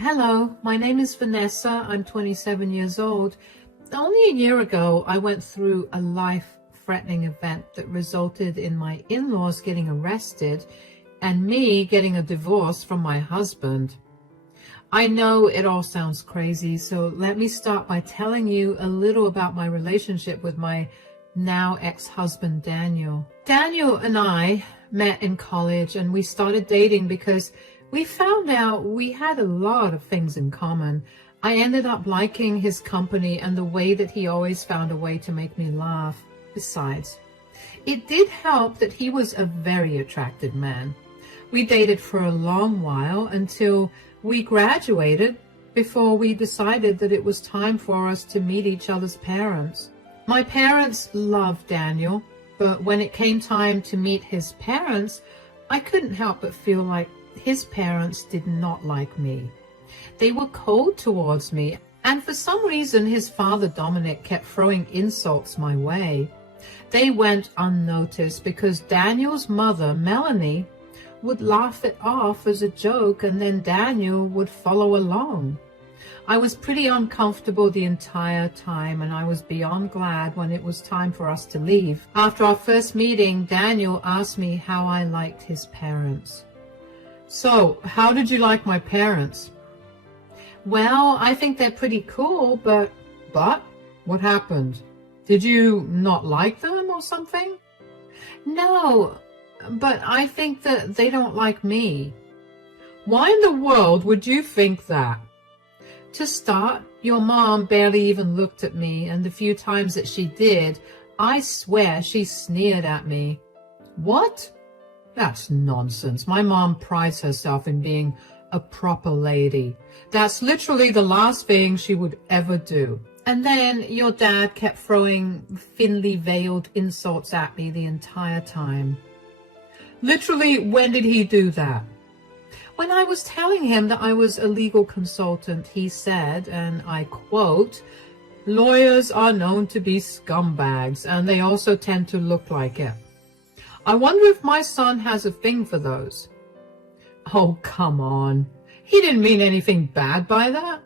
Hello, my name is Vanessa. I'm 27 years old. Only a year ago, I went through a life-threatening event that resulted in my in-laws getting arrested and me getting a divorce from my husband. I know it all sounds crazy, so let me start by telling you a little about my relationship with my now ex-husband, Daniel. Daniel and I met in college and we started dating because we found out we had a lot of things in common. I ended up liking his company and the way that he always found a way to make me laugh. Besides, it did help that he was a very attractive man. We dated for a long while until we graduated before we decided that it was time for us to meet each other's parents. My parents loved Daniel, but when it came time to meet his parents, I couldn't help but feel like his parents did not like me. They were cold towards me, and for some reason his father Dominic kept throwing insults my way. They went unnoticed because Daniel's mother, Melanie, would laugh it off as a joke, and then Daniel would follow along. I was pretty uncomfortable the entire time, and I was beyond glad when it was time for us to leave. After our first meeting, Daniel asked me how I liked his parents. So, how did you like my parents? Well, I think they're pretty cool, but what happened? Did you not like them or something? No, but I think that they don't like me. Why in the world would you think that? To start, your mom barely even looked at me, and the few times that she did, I swear she sneered at me. What? That's nonsense. My mom prides herself in being a proper lady. That's literally the last thing she would ever do. And then your dad kept throwing thinly veiled insults at me the entire time. Literally, when did he do that? When I was telling him that I was a legal consultant, he said, and I quote, "Lawyers are known to be scumbags, and they also tend to look like it. I wonder if my son has a thing for those." Oh, come on. He didn't mean anything bad by that.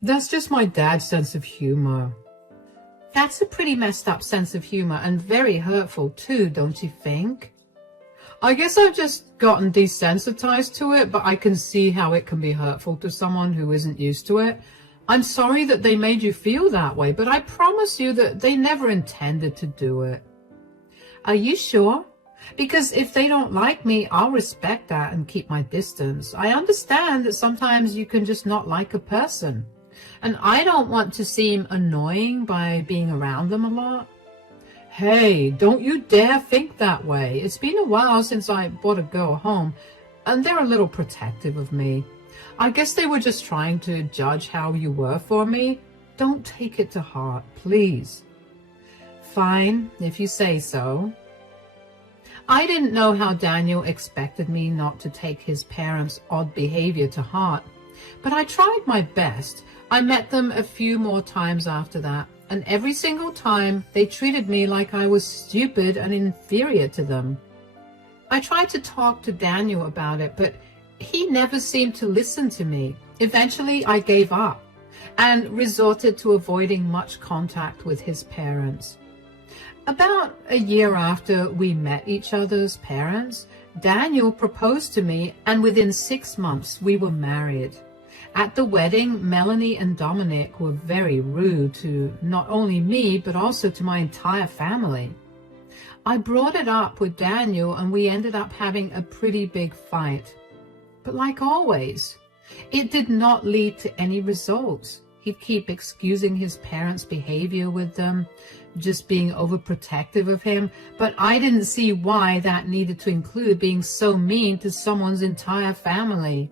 That's just my dad's sense of humor. That's a pretty messed up sense of humor and very hurtful too, don't you think? I guess I've just gotten desensitized to it, but I can see how it can be hurtful to someone who isn't used to it. I'm sorry that they made you feel that way, but I promise you that they never intended to do it. Are you sure? Because if they don't like me, I'll respect that and keep my distance. I understand that sometimes you can just not like a person. And I don't want to seem annoying by being around them a lot. Hey, don't you dare think that way. It's been a while since I brought a girl home, and they're a little protective of me. I guess they were just trying to judge how you were for me. Don't take it to heart, please. Fine, if you say so. I didn't know how Daniel expected me not to take his parents' odd behavior to heart, but I tried my best. I met them a few more times after that, and every single time they treated me like I was stupid and inferior to them. I tried to talk to Daniel about it, but he never seemed to listen to me. Eventually, I gave up and resorted to avoiding much contact with his parents. About a year after we met each other's parents, Daniel proposed to me, and within 6 months we were married. At the wedding, Melanie and Dominic were very rude to not only me, but also to my entire family. I brought it up with Daniel, and we ended up having a pretty big fight. But like always, it did not lead to any results. He'd keep excusing his parents' behavior with them, just being overprotective of him, but I didn't see why that needed to include being so mean to someone's entire family.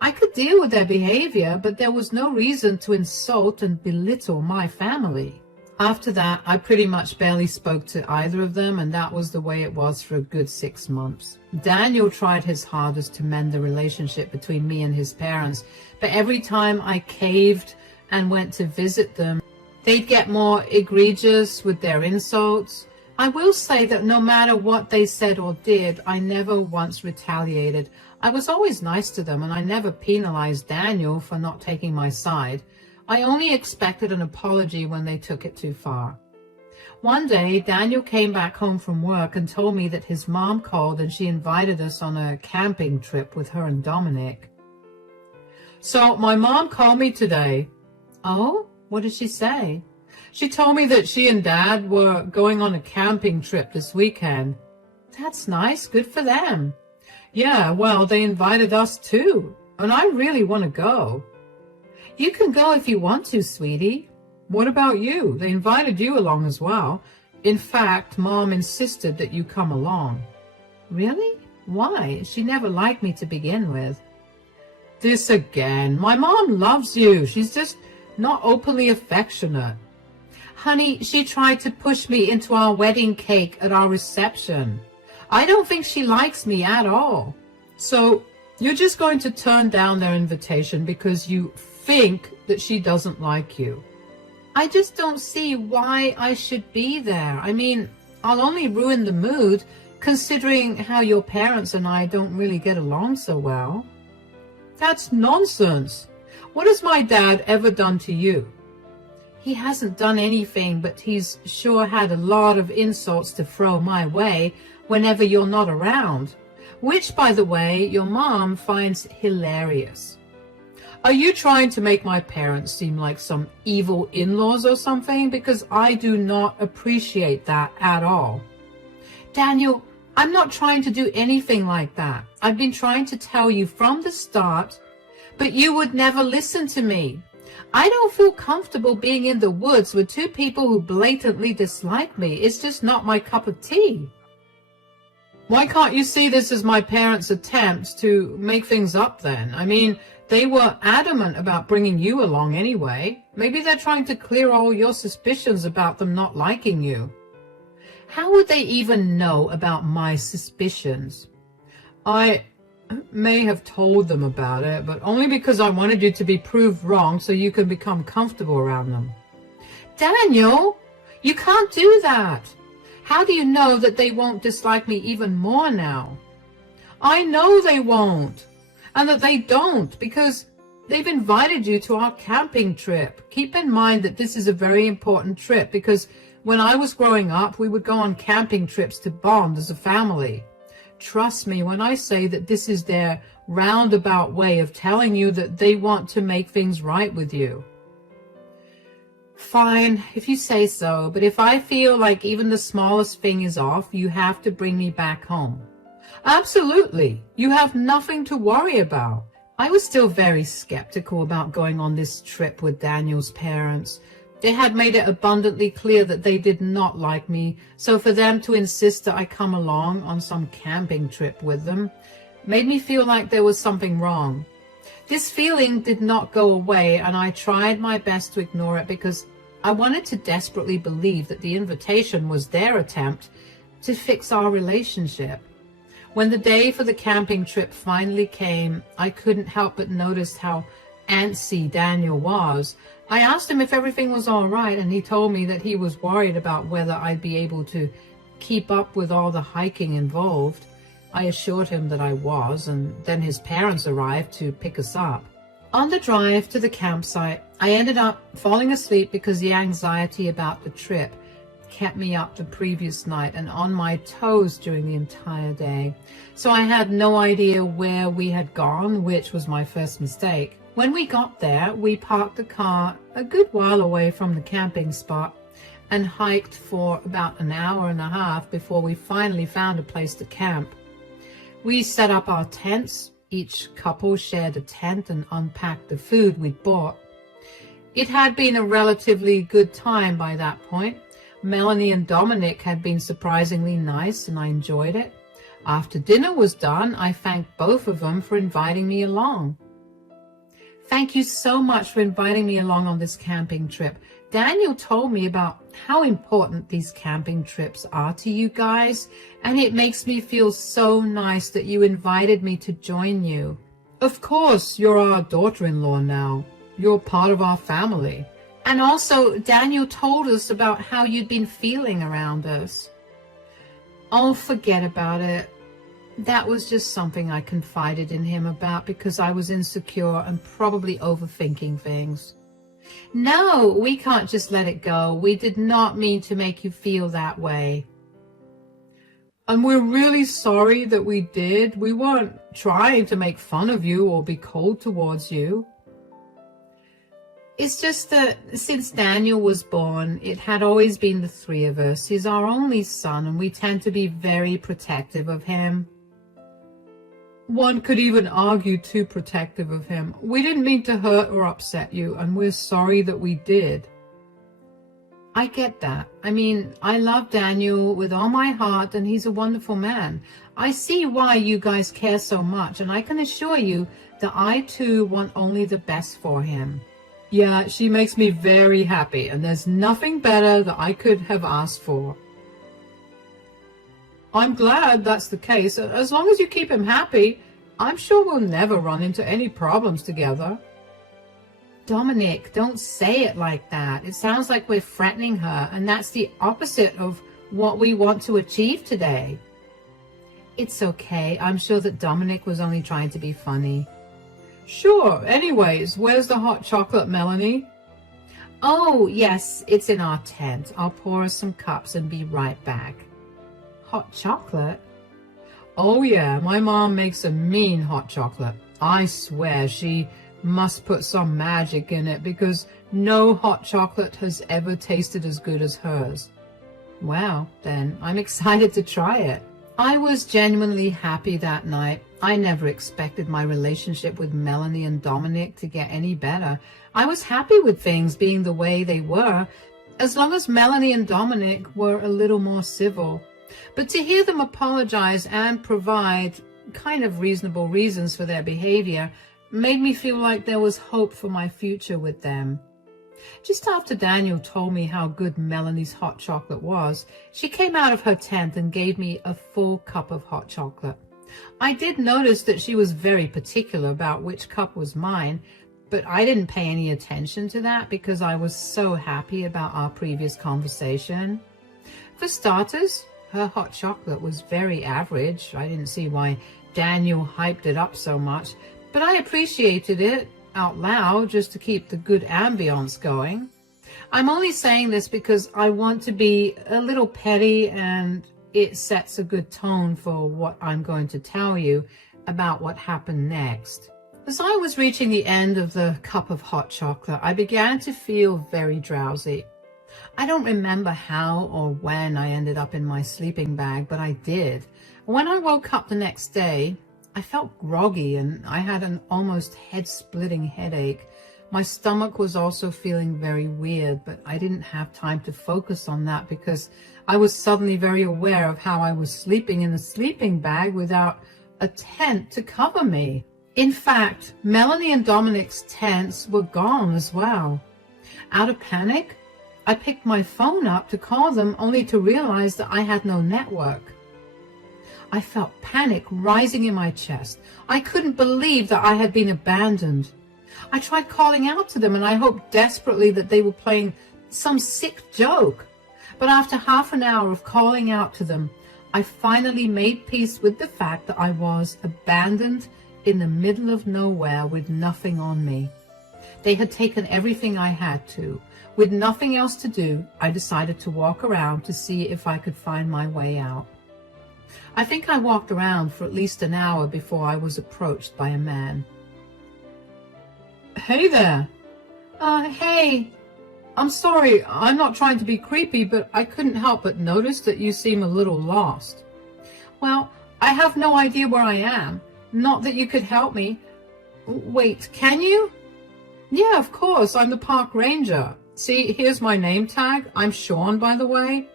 I could deal with their behavior, but there was no reason to insult and belittle my family. After that, I pretty much barely spoke to either of them, and that was the way it was for a good 6 months. Daniel tried his hardest to mend the relationship between me and his parents, but every time I caved and went to visit them, they'd get more egregious with their insults. I will say that no matter what they said or did, I never once retaliated. I was always nice to them, and I never penalized Daniel for not taking my side. I only expected an apology when they took it too far. One day, Daniel came back home from work and told me that his mom called and she invited us on a camping trip with her and Dominic. So my mom called me today. Oh, what did she say? She told me that she and Dad were going on a camping trip this weekend. That's nice. Good for them. Yeah, well, they invited us too, and I really want to go. You can go if you want to, sweetie. What about you? They invited you along as well. In fact, Mom insisted that you come along. Really? Why? She never liked me to begin with. This again. My mom loves you. She's just not openly affectionate. Honey, she tried to push me into our wedding cake at our reception. I don't think she likes me at all. So you're just going to turn down their invitation because you think that she doesn't like you. I just don't see why I should be there. I mean, I'll only ruin the mood considering how your parents and I don't really get along so well. That's nonsense. What has my dad ever done to you? He hasn't done anything, but he's sure had a lot of insults to throw my way whenever you're not around, which, by the way, your mom finds hilarious. Are you trying to make my parents seem like some evil in-laws or something? Because I do not appreciate that at all. Daniel, I'm not trying to do anything like that. I've been trying to tell you from the start, but you would never listen to me. I don't feel comfortable being in the woods with two people who blatantly dislike me. It's just not my cup of tea. Why can't you see this as my parents' attempt to make things up then? I mean, they were adamant about bringing you along anyway. Maybe they're trying to clear all your suspicions about them not liking you. How would they even know about my suspicions? I may have told them about it, but only because I wanted you to be proved wrong so you can become comfortable around them. Daniel, you can't do that. How do you know that they won't dislike me even more now? I know they won't. And that they don't, because they've invited you to our camping trip. Keep in mind that this is a very important trip, because when I was growing up, we would go on camping trips to bond as a family. Trust me when I say that this is their roundabout way of telling you that they want to make things right with you. Fine, if you say so, but if I feel like even the smallest thing is off, you have to bring me back home. Absolutely. You have nothing to worry about. I was still very skeptical about going on this trip with Daniel's parents. They had made it abundantly clear that they did not like me, so for them to insist that I come along on some camping trip with them made me feel like there was something wrong. This feeling did not go away, and I tried my best to ignore it because I wanted to desperately believe that the invitation was their attempt to fix our relationship. When the day for the camping trip finally came, I couldn't help but notice how antsy Daniel was. I asked him if everything was all right, and he told me that he was worried about whether I'd be able to keep up with all the hiking involved. I assured him that I was, and then his parents arrived to pick us up. On the drive to the campsite, I ended up falling asleep because the anxiety about the trip kept me up the previous night and on my toes during the entire day. So I had no idea where we had gone, which was my first mistake. When we got there, we parked the car a good while away from the camping spot and hiked for about an hour and a half before we finally found a place to camp. We set up our tents. Each couple shared a tent and unpacked the food we'd bought. It had been a relatively good time by that point. Melanie and Dominic had been surprisingly nice, and I enjoyed it. After dinner was done, I thanked both of them for inviting me along. Thank you so much for inviting me along on this camping trip. Daniel told me about how important these camping trips are to you guys, and it makes me feel so nice that you invited me to join you. Of course, you're our daughter-in-law now. You're part of our family. And also, Daniel told us about how you'd been feeling around us. Oh, forget about it. That was just something I confided in him about because I was insecure and probably overthinking things. No, we can't just let it go. We did not mean to make you feel that way. And we're really sorry that we did. We weren't trying to make fun of you or be cold towards you. It's just that since Daniel was born, it had always been the three of us. He's our only son, and we tend to be very protective of him. One could even argue too protective of him. We didn't mean to hurt or upset you, and we're sorry that we did. I get that. I mean, I love Daniel with all my heart, and he's a wonderful man. I see why you guys care so much, and I can assure you that I too want only the best for him. Yeah, she makes me very happy, and there's nothing better that I could have asked for. I'm glad that's the case. As long as you keep him happy, I'm sure we'll never run into any problems together. Dominic, don't say it like that. It sounds like we're threatening her, and that's the opposite of what we want to achieve today. It's okay. I'm sure that Dominic was only trying to be funny. Sure. Anyways, where's the hot chocolate, Melanie? Oh, yes, it's in our tent. I'll pour us some cups and be right back. Hot chocolate? Oh, yeah, my mom makes a mean hot chocolate. I swear she must put some magic in it because no hot chocolate has ever tasted as good as hers. Well, then, I'm excited to try it. I was genuinely happy that night. I never expected my relationship with Melanie and Dominic to get any better. I was happy with things being the way they were, as long as Melanie and Dominic were a little more civil. But to hear them apologize and provide kind of reasonable reasons for their behavior made me feel like there was hope for my future with them. Just after Daniel told me how good Melanie's hot chocolate was, she came out of her tent and gave me a full cup of hot chocolate. I did notice that she was very particular about which cup was mine, but I didn't pay any attention to that because I was so happy about our previous conversation. For starters, her hot chocolate was very average. I didn't see why Daniel hyped it up so much, but I appreciated it out loud just to keep the good ambience going. I'm only saying this because I want to be a little petty, and it sets a good tone for what I'm going to tell you about what happened next. As I was reaching the end of the cup of hot chocolate, I began to feel very drowsy. I don't remember how or when I ended up in my sleeping bag, but I did. When I woke up the next day, I felt groggy and I had an almost head-splitting headache. My stomach was also feeling very weird, but I didn't have time to focus on that because I was suddenly very aware of how I was sleeping in a sleeping bag without a tent to cover me. In fact, Melanie and Dominic's tents were gone as well. Out of panic, I picked my phone up to call them only to realize that I had no network. I felt panic rising in my chest. I couldn't believe that I had been abandoned. I tried calling out to them and I hoped desperately that they were playing some sick joke. But after half an hour of calling out to them, I finally made peace with the fact that I was abandoned in the middle of nowhere with nothing on me. They had taken everything I had to. With nothing else to do, I decided to walk around to see if I could find my way out. I think I walked around for at least an hour before I was approached by a man. Hey there. Hey. I'm sorry, I'm not trying to be creepy, but I couldn't help but notice that you seem a little lost. Well, I have no idea where I am. Not that you could help me. Wait, can you? Yeah, of course, I'm the park ranger. See, here's my name tag. I'm Sean, by the way.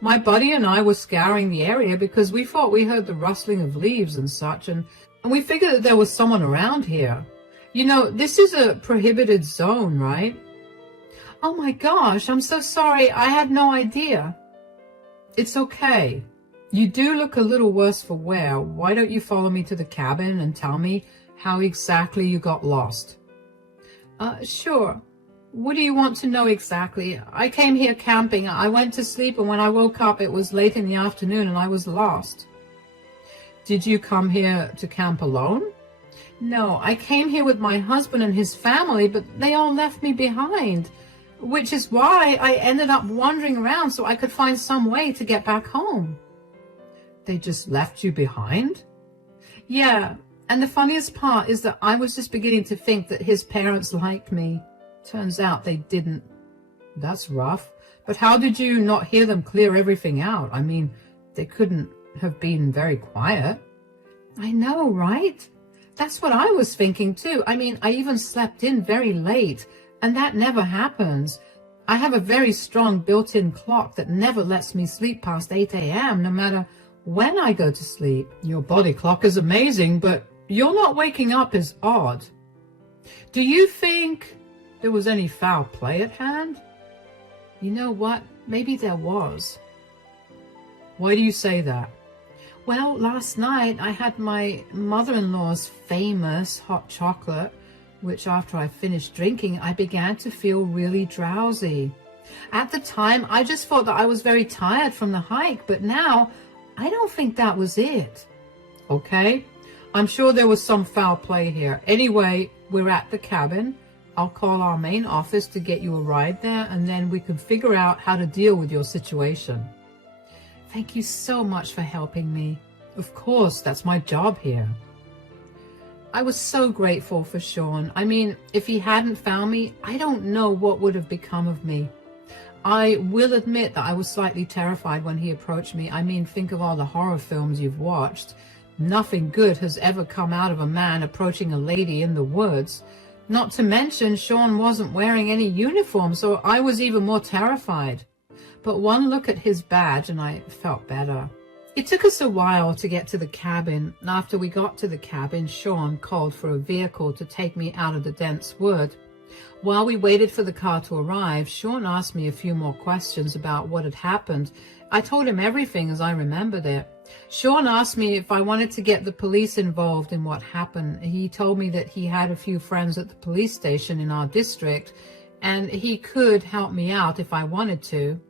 My buddy and I were scouring the area because we thought we heard the rustling of leaves and such, and we figured that there was someone around here. You know, this is a prohibited zone, right? Oh my gosh, I'm so sorry. I had no idea. It's okay. You do look a little worse for wear. Why don't you follow me to the cabin and tell me how exactly you got lost? Sure. What do you want to know exactly? I came here camping. I went to sleep, and when I woke up, it was late in the afternoon, and I was lost. Did you come here to camp alone? No, I came here with my husband and his family, but they all left me behind, which is why I ended up wandering around so I could find some way to get back home. They just left you behind? Yeah, and the funniest part is that I was just beginning to think that his parents liked me. Turns out they didn't. That's rough. But how did you not hear them clear everything out? I mean, they couldn't have been very quiet. I know, right? That's what I was thinking too. I mean, I even slept in very late, and that never happens. I have a very strong built-in clock that never lets me sleep past 8 a.m. no matter when I go to sleep. Your body clock is amazing, but your not waking up is odd. Do you think there was any foul play at hand? You know what? Maybe there was. Why do you say that? Well, last night I had my mother-in-law's famous hot chocolate, which after I finished drinking, I began to feel really drowsy. At the time, I just thought that I was very tired from the hike, but now I don't think that was it. Okay, I'm sure there was some foul play here. Anyway, we're at the cabin. I'll call our main office to get you a ride there, and then we can figure out how to deal with your situation. Thank you so much for helping me. Of course, that's my job here. I was so grateful for Sean. I mean, if he hadn't found me, I don't know what would have become of me. I will admit that I was slightly terrified when he approached me. I mean, think of all the horror films you've watched. Nothing good has ever come out of a man approaching a lady in the woods. Not to mention, Sean wasn't wearing any uniform, so I was even more terrified. But one look at his badge and I felt better. It took us a while to get to the cabin. After we got to the cabin, Sean called for a vehicle to take me out of the dense wood. While we waited for the car to arrive, Sean asked me a few more questions about what had happened. I told him everything as I remembered it. Sean asked me if I wanted to get the police involved in what happened. He told me that he had a few friends at the police station in our district, and he could help me out if I wanted to.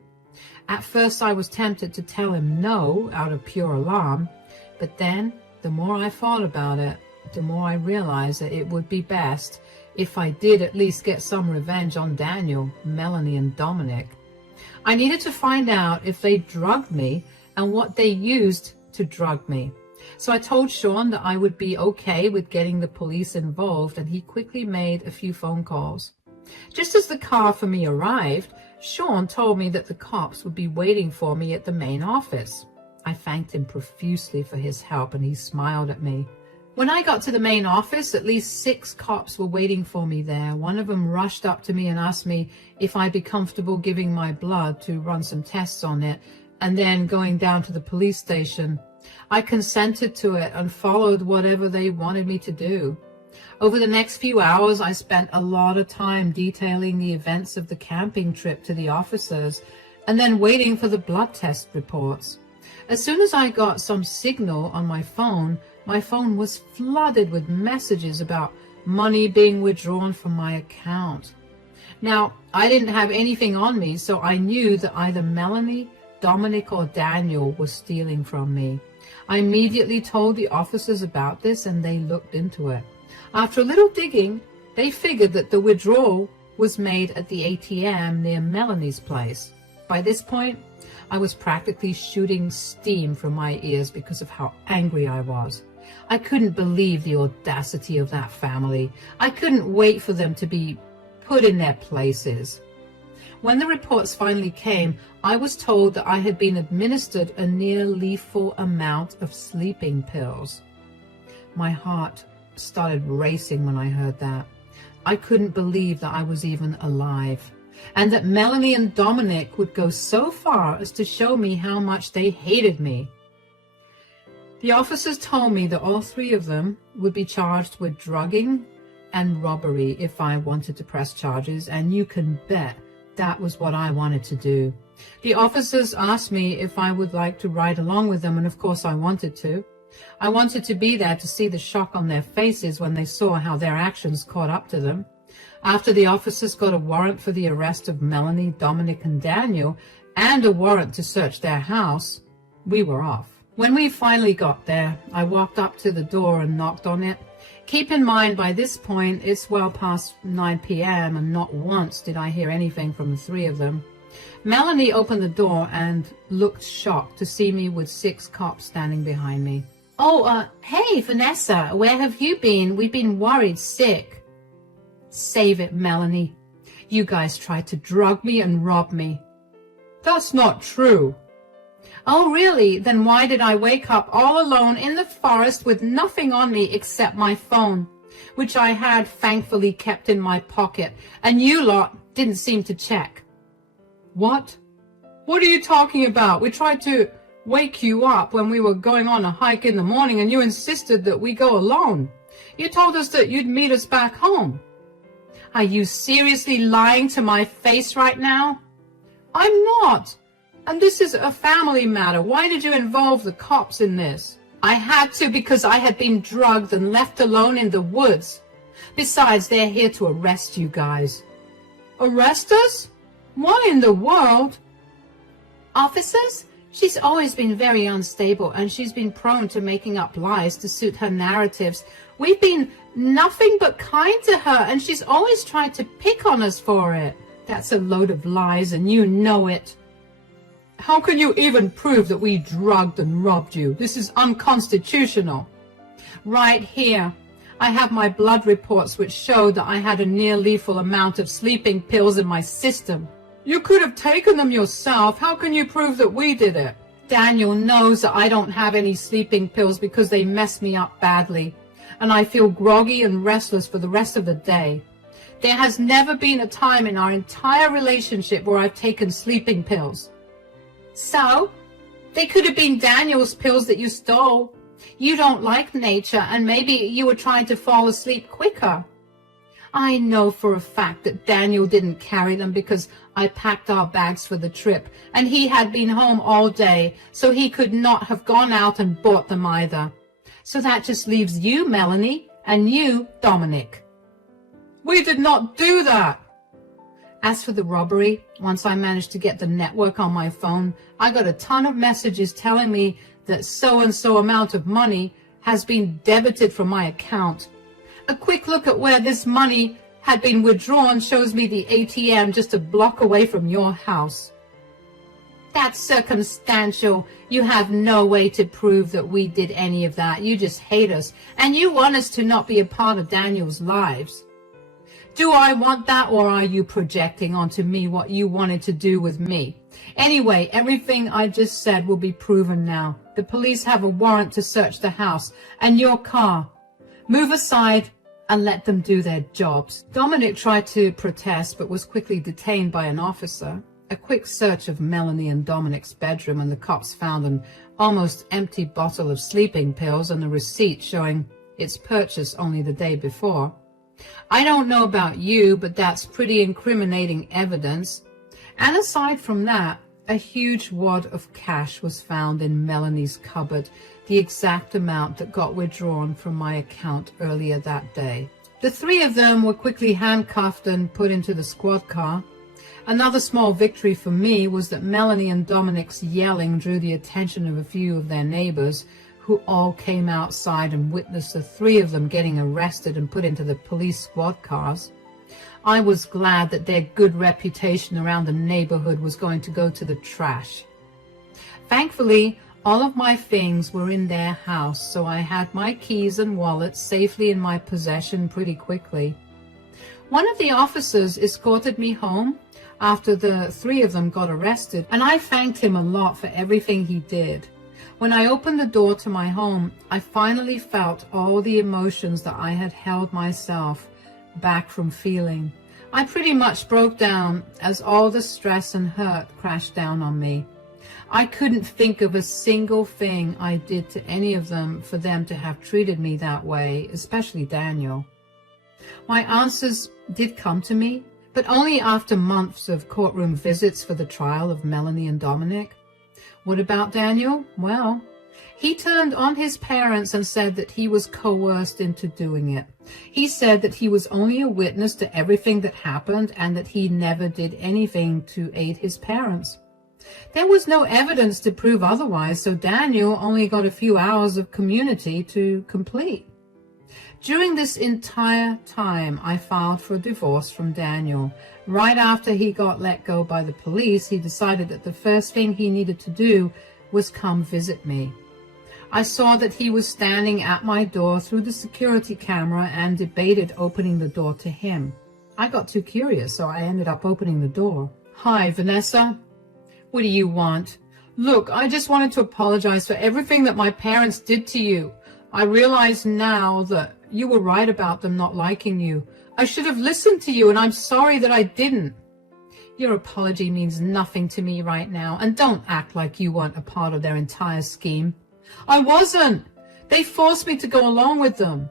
At first I was tempted to tell him no out of pure alarm, but then the more I thought about it, the more I realized that it would be best if I did at least get some revenge on Daniel, Melanie, and Dominic. I needed to find out if they drugged me and what they used to drug me. So I told Sean that I would be okay with getting the police involved, and he quickly made a few phone calls. Just as the car for me arrived, Sean told me that the cops would be waiting for me at the main office. I thanked him profusely for his help, and he smiled at me. When I got to the main office, at least 6 cops were waiting for me there. One of them rushed up to me and asked me if I'd be comfortable giving my blood to run some tests on it, and then going down to the police station. I consented to it and followed whatever they wanted me to do. Over the next few hours, I spent a lot of time detailing the events of the camping trip to the officers, and then waiting for the blood test reports. As soon as I got some signal on my phone was flooded with messages about money being withdrawn from my account. Now, I didn't have anything on me, so I knew that either Melanie, Dominic, or Daniel was stealing from me. I immediately told the officers about this, and they looked into it. After a little digging, they figured that the withdrawal was made at the ATM near Melanie's place. By this point, I was practically shooting steam from my ears because of how angry I was. I couldn't believe the audacity of that family. I couldn't wait for them to be put in their places. When the reports finally came, I was told that I had been administered a near lethal amount of sleeping pills. My heart started racing when I heard that. I couldn't believe that I was even alive, and that Melanie and Dominic would go so far as to show me how much they hated me. The officers told me that all 3 of them would be charged with drugging and robbery if I wanted to press charges, and you can bet that was what I wanted to do. The officers asked me if I would like to ride along with them, and of course I wanted to. I wanted to be there to see the shock on their faces when they saw how their actions caught up to them. After the officers got a warrant for the arrest of Melanie, Dominic, and Daniel, and a warrant to search their house, we were off. When we finally got there, I walked up to the door and knocked on it. Keep in mind, by this point, it's well past 9 p.m. and not once did I hear anything from the three of them. Melanie opened the door and looked shocked to see me with 6 cops standing behind me. "Oh, hey, Vanessa, where have you been? We've been worried sick." "Save it, Melanie. You guys tried to drug me and rob me." "That's not true." "Oh, really? Then why did I wake up all alone in the forest with nothing on me except my phone, which I had thankfully kept in my pocket, and you lot didn't seem to check?" "What? What are you talking about? We tried to wake you up when we were going on a hike in the morning, and you insisted that we go alone. You told us that you'd meet us back home." "Are you seriously lying to my face right now?" "I'm not. And this is a family matter. Why did you involve the cops in this?" "I had to because I had been drugged and left alone in the woods. Besides, they're here to arrest you guys." "Arrest us? Why in the world?" "Officers? She's always been very unstable, and she's been prone to making up lies to suit her narratives. We've been nothing but kind to her, and she's always tried to pick on us for it." "That's a load of lies, and you know it." "How can you even prove that we drugged and robbed you? This is unconstitutional." "Right here. I have my blood reports which show that I had a near lethal amount of sleeping pills in my system." "You could have taken them yourself. How can you prove that we did it?" "Daniel knows that I don't have any sleeping pills because they mess me up badly, and I feel groggy and restless for the rest of the day. There has never been a time in our entire relationship where I've taken sleeping pills." "So? They could have been Daniel's pills that you stole. You don't like nature, and maybe you were trying to fall asleep quicker." "I know for a fact that Daniel didn't carry them because I packed our bags for the trip, and he had been home all day, so he could not have gone out and bought them either. So that just leaves you, Melanie, and you, Dominic." "We did not do that." "As for the robbery, once I managed to get the network on my phone, I got a ton of messages telling me that so-and-so amount of money has been debited from my account. A quick look at where this money had been withdrawn shows me the ATM just a block away from your house." "That's circumstantial. You have no way to prove that we did any of that. You just hate us, and you want us to not be a part of Daniel's lives." "Do I want that, or are you projecting onto me what you wanted to do with me? Anyway, everything I just said will be proven now. The police have a warrant to search the house and your car. Move aside and let them do their jobs." Dominic tried to protest but was quickly detained by an officer. A quick search of Melanie and Dominic's bedroom, and the cops found an almost empty bottle of sleeping pills and a receipt showing its purchase only the day before. I don't know about you, but that's pretty incriminating evidence. And aside from that, a huge wad of cash was found in Melanie's cupboard, the exact amount that got withdrawn from my account earlier that day. The three of them were quickly handcuffed and put into the squad car. Another small victory for me was that Melanie and Dominic's yelling drew the attention of a few of their neighbors, who all came outside and witnessed the three of them getting arrested and put into the police squad cars. I was glad that their good reputation around the neighborhood was going to go to the trash. Thankfully, all of my things were in their house, so I had my keys and wallet safely in my possession pretty quickly. One of the officers escorted me home after the three of them got arrested, and I thanked him a lot for everything he did. When I opened the door to my home, I finally felt all the emotions that I had held myself back from feeling. I pretty much broke down as all the stress and hurt crashed down on me. I couldn't think of a single thing I did to any of them for them to have treated me that way, especially Daniel. My answers did come to me, but only after months of courtroom visits for the trial of Melanie and Dominic. What about Daniel? Well, he turned on his parents and said that he was coerced into doing it. He said that he was only a witness to everything that happened and that he never did anything to aid his parents. There was no evidence to prove otherwise, so Daniel only got a few hours of community to complete. During this entire time, I filed for a divorce from Daniel. Right after he got let go by the police, he decided that the first thing he needed to do was come visit me. I saw that he was standing at my door through the security camera and debated opening the door to him. I got too curious, so I ended up opening the door. "Hi, Vanessa. What do you want?" "Look, I just wanted to apologize for everything that my parents did to you. I realize now that you were right about them not liking you. I should have listened to you, and I'm sorry that I didn't." "Your apology means nothing to me right now, and don't act like you weren't a part of their entire scheme." "I wasn't. They forced me to go along with them."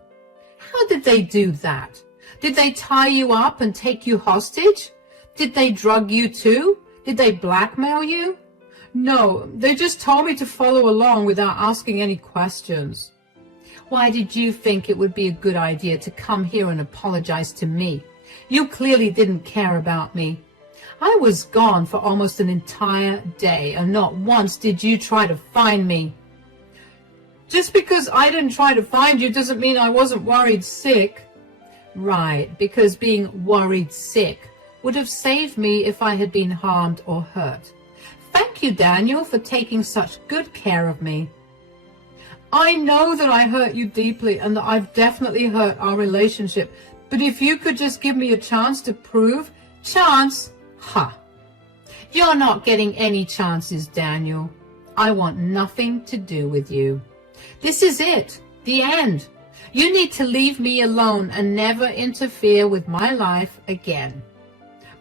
"How did they do that? Did they tie you up and take you hostage? Did they drug you too? Did they blackmail you?" "No, they just told me to follow along without asking any questions." "Why did you think it would be a good idea to come here and apologize to me? You clearly didn't care about me. I was gone for almost an entire day, and not once did you try to find me." "Just because I didn't try to find you doesn't mean I wasn't worried sick." "Right, because being worried sick would have saved me if I had been harmed or hurt. Thank you, Daniel, for taking such good care of me." "I know that I hurt you deeply and that I've definitely hurt our relationship, but if you could just give me a chance to prove—" "Chance? Ha! You're not getting any chances, Daniel. I want nothing to do with you. This is it, the end. You need to leave me alone and never interfere with my life again."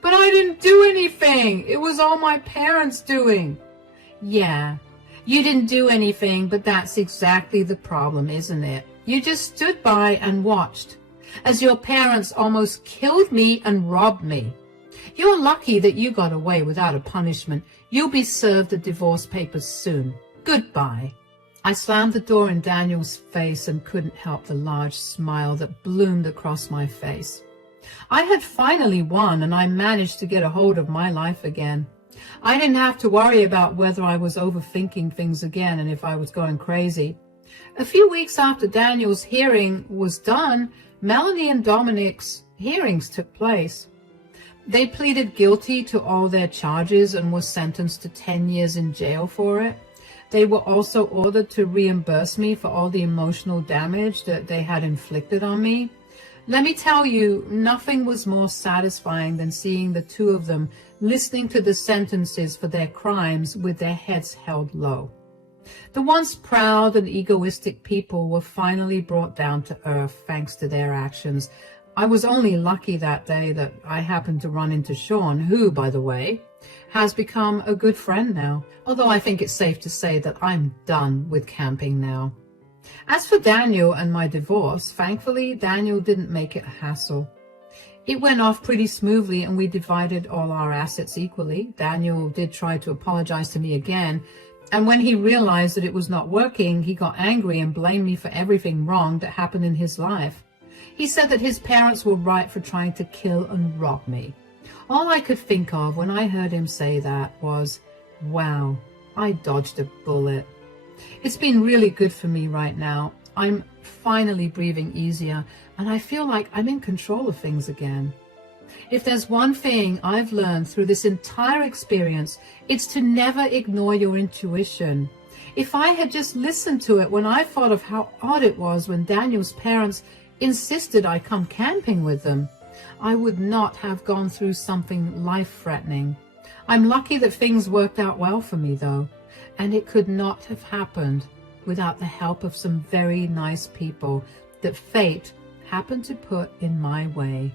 "But I didn't do anything. It was all my parents doing." "Yeah. You didn't do anything, but that's exactly the problem, isn't it? You just stood by and watched as your parents almost killed me and robbed me. You're lucky that you got away without a punishment. You'll be served the divorce papers soon. Goodbye." I slammed the door in Daniel's face and couldn't help the large smile that bloomed across my face. I had finally won, and I managed to get a hold of my life again. I didn't have to worry about whether I was overthinking things again and if I was going crazy. A few weeks after Daniel's hearing was done, Melanie and Dominic's hearings took place. They pleaded guilty to all their charges and were sentenced to 10 years in jail for it. They were also ordered to reimburse me for all the emotional damage that they had inflicted on me. Let me tell you, nothing was more satisfying than seeing the two of them listening to the sentences for their crimes with their heads held low. The once proud and egoistic people were finally brought down to earth thanks to their actions. I was only lucky that day that I happened to run into Sean, who, by the way, has become a good friend now, although I think it's safe to say that I'm done with camping now. As for Daniel and my divorce, thankfully, Daniel didn't make it a hassle. It went off pretty smoothly and we divided all our assets equally. Daniel did try to apologize to me again, and when he realized that it was not working, he got angry and blamed me for everything wrong that happened in his life. He said that his parents were right for trying to kill and rob me. All I could think of when I heard him say that was, wow, I dodged a bullet. It's been really good for me right now. I'm finally breathing easier, and I feel like I'm in control of things again. If there's one thing I've learned through this entire experience, it's to never ignore your intuition. If I had just listened to it when I thought of how odd it was when Daniel's parents insisted I come camping with them, I would not have gone through something life-threatening. I'm lucky that things worked out well for me, though, and it could not have happened without the help of some very nice people that fate happened to put in my way.